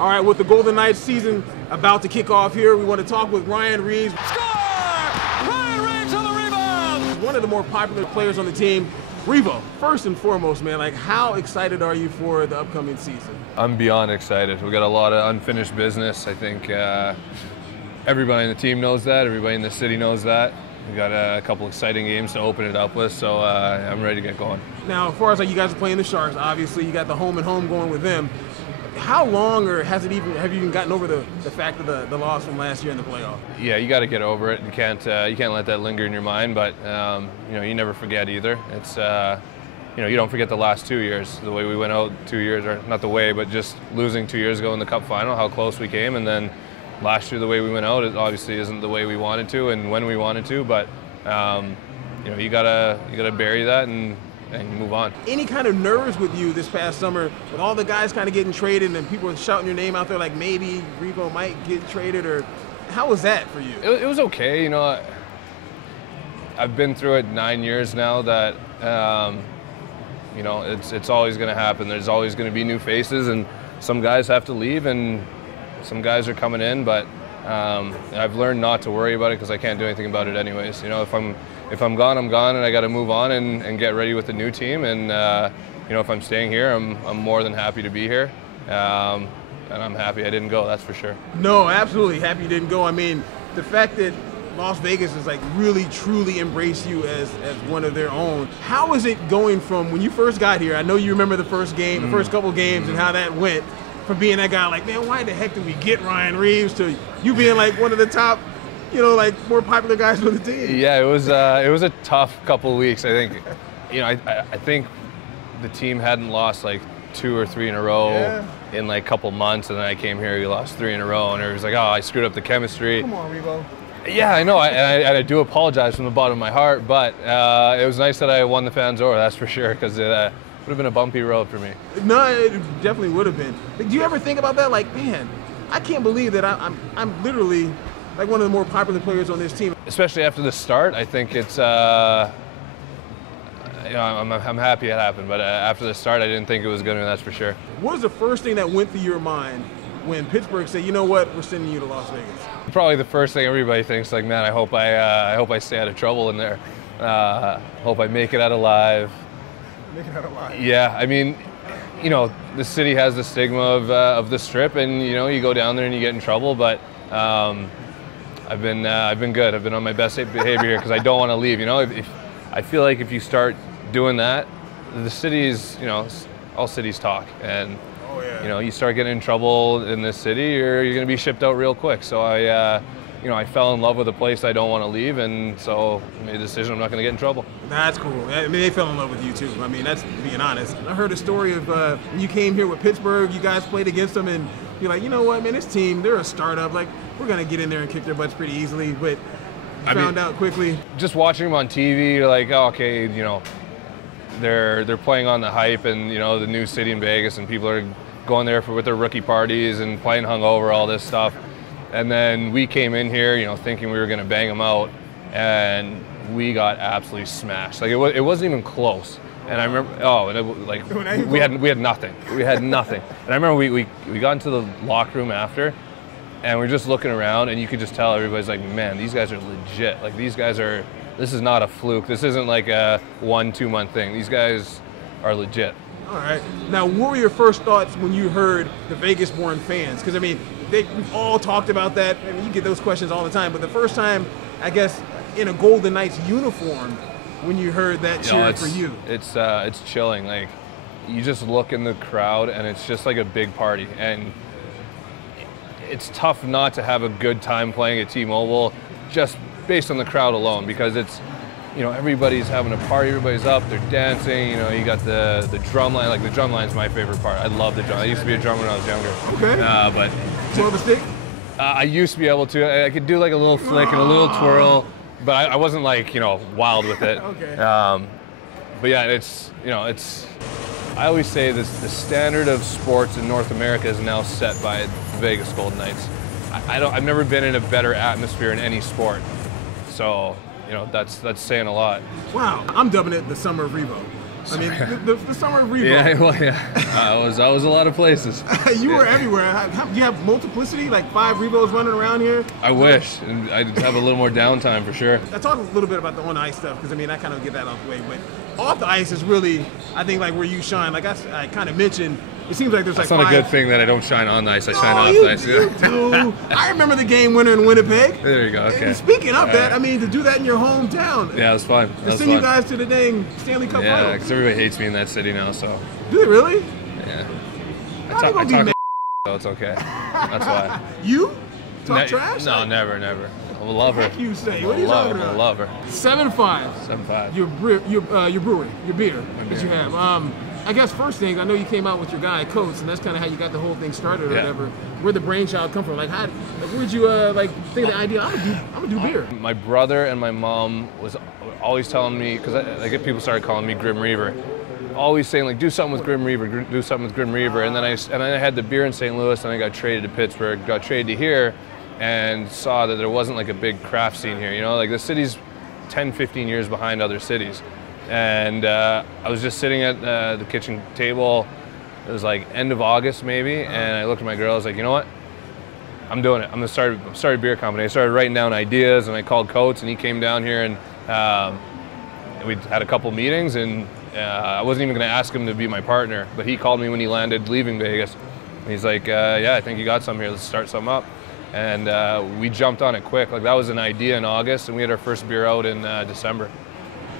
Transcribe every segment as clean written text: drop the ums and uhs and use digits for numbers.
All right, with the Golden Knights season about to kick off here, we want to talk with Ryan Reaves. Score! Ryan Reaves on the rebound! One of the more popular players on the team. Reavo, first and foremost, man, like how excited are you for the upcoming season? I'm beyond excited. We got a lot of unfinished business. I think everybody in the team knows that. Everybody in the city knows that. We got a couple exciting games to open it up with, so I'm ready to get going. Now, as far as like you guys are playing the Sharks, obviously you got the home and home going with them. How long, or have you even gotten over the fact of the loss from last year in the playoff? Yeah, you got to get over it. You can't let that linger in your mind. But you never forget either. It's you don't forget the last 2 years, the way we went out 2 years, or not the way, but just losing 2 years ago in the Cup final, how close we came, and then last year the way we went out, it obviously isn't the way we wanted to and when we wanted to. But you gotta bury that and move on. Any kind of nerves with you this past summer, with all the guys kind of getting traded and people shouting your name out there like maybe Reavo might get traded, or how was that for you? It was okay. I've been through it 9 years now. That it's always going to happen. There's always going to be new faces, and some guys have to leave and some guys are coming in, but I've learned not to worry about it because I can't do anything about it anyways. If I'm gone, I'm gone, and I got to move on and get ready with the new team. And if I'm staying here, I'm more than happy to be here, and I'm happy I didn't go. That's for sure. No, absolutely happy you didn't go. I mean, the fact that Las Vegas is like really truly embrace you as one of their own. How is it going from when you first got here? I know you remember the first game, the first couple games, and how that went. From being that guy, like, man, why the heck did we get Ryan Reaves, to you being like one of the top, more popular guys on the team? Yeah, it was a tough couple of weeks. I think, I think the team hadn't lost like 2 or 3 in a row in like a couple months, and then I came here, we lost 3 in a row, and it was like, oh, I screwed up the chemistry. Come on, Reavo. Yeah, I know, and I do apologize from the bottom of my heart, but it was nice that I won the fans over, that's for sure, because it would have been a bumpy road for me. No, it definitely would have been. Do you ever think about that? Like, man, I can't believe that I'm literally like one of the more popular players on this team. Especially after the start, I think it's I'm happy it happened, but after the start, I didn't think it was going to. That's for sure. What was the first thing that went through your mind when Pittsburgh said, you know what, we're sending you to Las Vegas? Probably the first thing everybody thinks, like, man, I hope I stay out of trouble in there. Hope I make it out alive. Make it out alive. Yeah, I mean, the city has the stigma of the Strip, and you go down there and you get in trouble. But I've been good. I've been on my best behavior here because I don't want to leave. If I feel like if you start doing that, the cities, all cities talk, and you start getting in trouble in this city, you're going to be shipped out real quick. So I fell in love with a place I don't want to leave, and so I made a decision I'm not going to get in trouble. That's cool. I mean, they fell in love with you too. I mean, that's being honest. I heard a story of when you came here with Pittsburgh, you guys played against them, and you're like, you know what, man, this team, they're a startup. Like, we're going to get in there and kick their butts pretty easily, but found out quickly. Just watching them on TV, you're like, oh, okay, they're playing on the hype and, the new city in Vegas, and people are going there with their rookie parties and playing hungover, all this stuff. And then we came in here, thinking we were going to bang them out, and we got absolutely smashed. Like, it wasn't even close. And I remember, we had nothing. We had nothing. And I remember we got into the locker room after, and we're just looking around, and you could just tell everybody's like, man, these guys are legit. Like, this is not a fluke. This isn't like a 1-2 month thing. These guys are legit. All right. Now, what were your first thoughts when you heard the Vegas-born fans? Because, I mean, we've all talked about that. I mean, you get those questions all the time. But the first time, I guess, in a Golden Knights uniform, when you heard that cheer for you. It's chilling. Like, you just look in the crowd, and it's just like a big party. And it's tough not to have a good time playing at T-Mobile just based on the crowd alone, because it's, everybody's having a party, everybody's up, they're dancing, you got the drum line. Like, the drum line's my favorite part. I love the drum. I used to be a drummer when I was younger. Okay. But twirl the stick? I used to be able to. I could do like a little flick and a little twirl, but I wasn't like, wild with it. Okay. But yeah, it's, I always say this, the standard of sports in North America is now set by the Vegas Golden Knights. I've never been in a better atmosphere in any sport. So, that's saying a lot. Wow, I'm dubbing it the summer of Reavo. I mean, the summer of Reavo. Yeah, well, yeah. I was a lot of places. You were everywhere. You have multiplicity, like 5 Reavos running around here? I wish. And I'd have a little more downtime for sure. I talked a little bit about the on-ice stuff, because, I mean, I kind of get that off the way. But off the ice is really, I think, like where you shine. Like I kind of mentioned, it seems like there's It's like not 5. a good thing that I don't shine on the ice. I shine off you, the ice. You do. I remember the game winner in Winnipeg. There you go. Okay. And speaking of that, I mean, to do that in your hometown. Yeah, it was fun. To send you guys to the dang Stanley Cup Yeah, Finals. because everybody hates me in that city now, so. Do they really? Yeah. How I they gonna be talk mad? so it's okay. That's why. You? Talk trash? No, never. I'm a lover. What you say? What are you talking about? I'm a lover. 7-5. 7-5. Your brewing, your beer that you have. I guess first thing, I know you came out with your guy Coates, and that's kind of how you got the whole thing started or whatever. Where'd the brainchild come from? Like, where'd you think of the idea? I'm gonna do beer. My brother and my mom was always telling me, because I get people started calling me Grim Reaver, always saying like, do something with Grim Reaver, do something with Grim Reaver. And then I had the beer in St. Louis, and I got traded to Pittsburgh, got traded to here, and saw that there wasn't like a big craft scene here. You know, like the city's 10, 15 years behind other cities. And I was just sitting at the kitchen table. It was like end of August maybe, and I looked at my girl. I was like, you know what? I'm doing it. I'm gonna start a beer company. I started writing down ideas, and I called Coates, and he came down here, and we had a couple meetings. And I wasn't even gonna ask him to be my partner, but he called me when he landed leaving Vegas. And he's like, yeah, I think you got something here. Let's start something up. And we jumped on it quick. Like that was an idea in August, and we had our first beer out in December.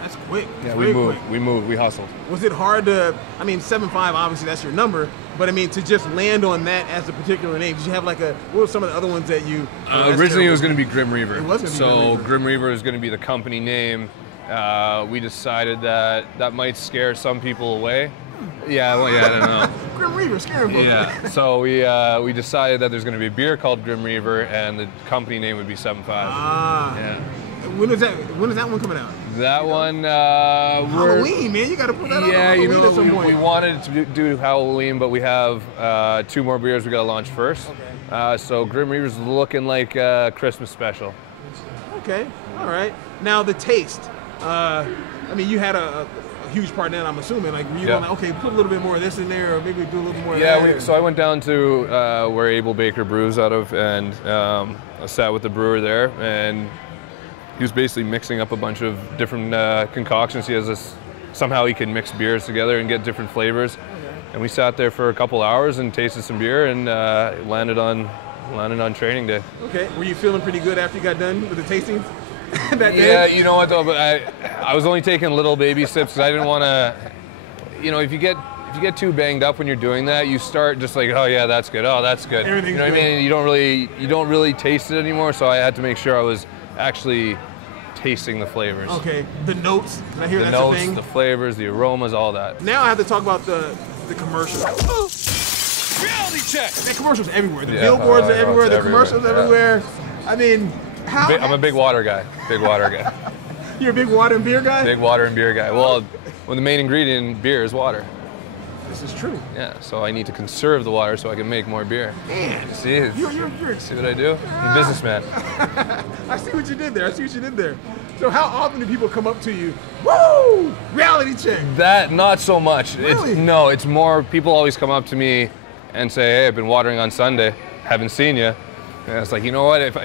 That's quick. Yeah, we moved, we hustled. Was it hard to, I mean, 7-5, obviously that's your number, but I mean, to just land on that as a particular name, did you have like what were some of the other ones that you? Originally it was going to be Grim Reaver. It was going to be Grim Reaver. Grim Reaver is going to be the company name. We decided that might scare some people away. Yeah, well, yeah, I don't know. Grim Reaver, scare them. Yeah, so we decided that there's going to be a beer called Grim Reaver, and the company name would be 7-5. Ah. Yeah. When is that one coming out? That one, Halloween, man. You got to put that out on Halloween at some point. We wanted to do Halloween, but we have 2 more beers we got to launch first. Okay. So Grim Reaver's looking like a Christmas special. Okay, all right. Now the taste. I mean, you had a huge part in that, I'm assuming. Like, were you going, okay, put a little bit more of this in there, or maybe do a little more of that? Yeah, so I went down to where Abel Baker brews out of, and I sat with the brewer there, and he was basically mixing up a bunch of different concoctions. He has this, somehow he can mix beers together and get different flavors. Okay. And we sat there for a couple hours and tasted some beer, and landed on training day. Okay, were you feeling pretty good after you got done with the tastings that day? Yeah, you know what though, but I was only taking little baby sips because I didn't want to, you know, if you get too banged up when you're doing that, you start just like, oh yeah, that's good, oh that's good. Everything's you know what good. I mean? You don't really taste it anymore, so I had to make sure I was actually tasting the flavors. Okay, the notes. Can I hear the that's notes, a thing? the flavors, the aromas, all that. Now I have to talk about the commercial. Reality check. The commercials everywhere. The billboards are everywhere. The commercials everywhere. I mean, how? I'm a big water guy. Big water guy. You're a big water and beer guy? Big water and beer guy. Well, the main ingredient in beer is water. This is true. Yeah, so I need to conserve the water so I can make more beer. Man, see you're what I do? I'm a businessman. I see what you did there. So how often do people come up to you, woo, reality check? That, not so much. Really? It's more, people always come up to me and say, hey, I've been watering on Sunday, haven't seen you. And it's like, you know what, if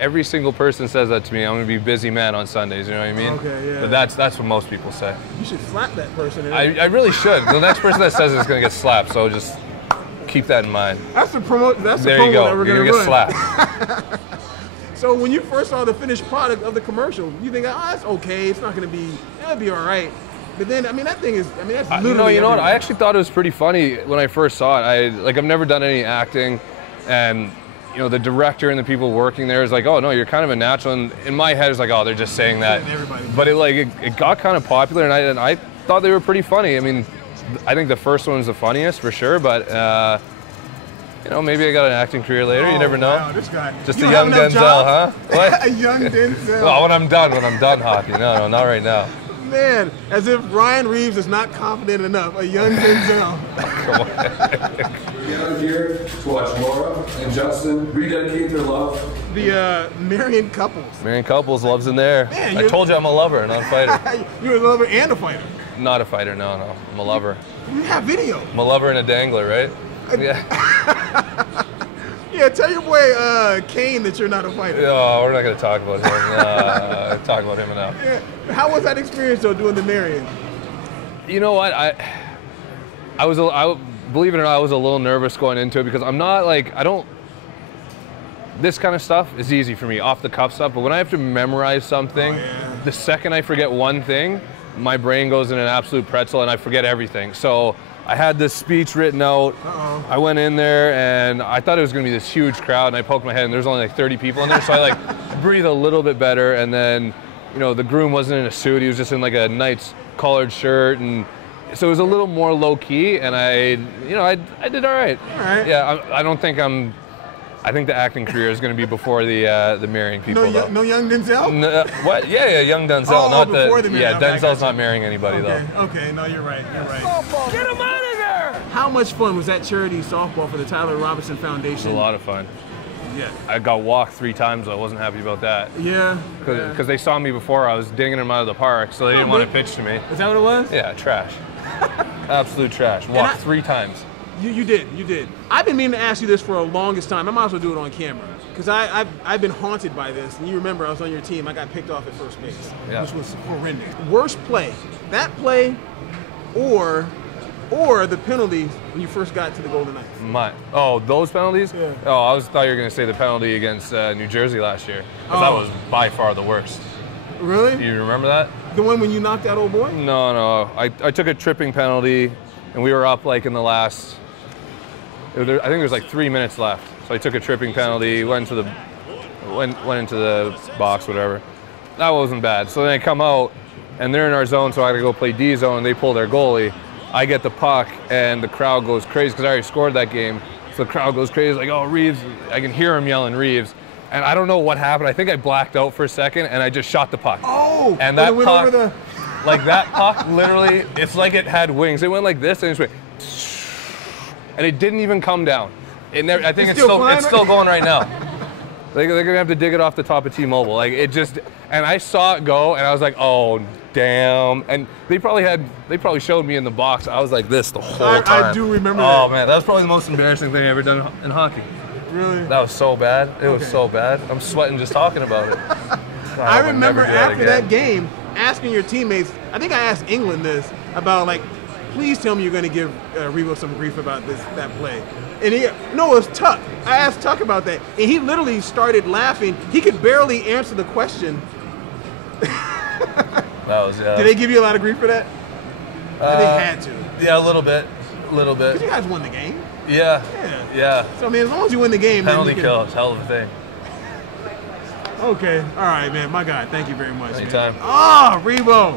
every single person says that to me, I'm going to be a busy man on Sundays, you know what I mean? Okay, yeah. But that's what most people say. You should slap that person. I really should. The next person that says it's going to get slapped, so just keep that in mind. That's the promo that we're going to get slapped. So when you first saw the finished product of the commercial, you think, oh, that's okay, it's not going to be, it'll be all right. But then, I mean, that's literally you know what, I actually thought it was pretty funny when I first saw it. I've never done any acting, and you know, the director and the people working there is like, oh no, you're kind of a natural. And in my head, it's like, oh, they're just saying that. But it got kind of popular, and I thought they were pretty funny. I mean, I think the first one was the funniest for sure, but you know, maybe I got an acting career later. You never know. Wow, this guy. Just a young Denzel, huh? What? A young Denzel. Well, when I'm done hockey. No, not right now. Man, as if Ryan Reaves is not confident enough. A young Denzel. Come on. Gathered here to watch Laura and Justin rededicate their love. The Marion Couples. Marion Couples, love's in there. Man, I told you I'm a lover, not a fighter. You're a lover and a fighter. Not a fighter, no. I'm a lover. You have video. I'm a lover and a dangler, right? Yeah. Yeah, tell your boy Kane that you're not a fighter. Oh, we're not going to talk about him. Talk about him enough. Yeah. How was that experience, though, doing the marrying? You know what? I believe it or not, I was a little nervous going into it because I'm not like, this kind of stuff is easy for me, off the cuff stuff, but when I have to memorize something, the second I forget one thing, my brain goes in an absolute pretzel and I forget everything. So I had this speech written out. I went in there and I thought it was going to be this huge crowd, and I poked my head and there's only like 30 people in there, so I like breathe a little bit better. And then, you know, the groom wasn't in a suit, he was just in like a nice collared shirt, and so it was a little more low key, and I did all right. All right. Yeah, I think the acting career is going to be before the marrying people. No young Denzel? No, what? Yeah, young Denzel. Not before the marrying. Yeah, Denzel's not marrying anybody though. Okay, no, you're right. Get him out of there! How much fun was that charity softball for the Tyler Robinson Foundation? It was a lot of fun. Yeah. I got walked 3 times. I wasn't happy about that. Yeah. Because they saw me before. I was dinging them out of the park, so they didn't want to pitch to me. Is that what it was? Yeah, trash. Absolute trash. Walked 3 times. You did. I've been meaning to ask you this for the longest time. I might as well do it on camera. Because I've been haunted by this. And you remember I was on your team. I got picked off at first base, which was horrendous. Worst play, that play or the penalty when you first got to the Golden Knights? Those penalties? Yeah. Oh, I thought you were going to say the penalty against New Jersey last year. That was by far the worst. Really? Do you remember that? The one when you knocked out old boy? No. I took a tripping penalty, and we were up like in the last, I think there was like 3 minutes left. So I took a tripping penalty, went into the box, whatever. That wasn't bad. So then I come out, and they're in our zone, so I got to go play D zone, and they pull their goalie. I get the puck, and the crowd goes crazy because I already scored that game. So the crowd goes crazy, like, oh, Reaves. I can hear him yelling Reaves. And I don't know what happened. I think I blacked out for a second, and I just shot the puck. Oh! And that puck, like that puck, literally, it's like it had wings. It went like this, and it just went, and it didn't even come down. I think it's still going right now. They're gonna have to dig it off the top of T-Mobile. Like it just, and I saw it go, and I was like, oh damn. And they probably showed me in the box. I was like this the whole time. I do remember that. Oh man, that was probably the most embarrassing thing I ever done in hockey. Really? That was so bad. It was so bad. I'm sweating just talking about it. God, I remember after that game asking your teammates. I think I asked England this about like, please tell me you're going to give Reavo some grief about that play. And it was Tuck. I asked Tuck about that, and he literally started laughing. He could barely answer the question. Did they give you a lot of grief for that? They had to. Yeah, a little bit. Because you guys won the game. Yeah. So I mean, as long as you win the game, penalty kill is hell of a thing. Okay. All right, man. My God. Thank you very much. Anytime. Reavo.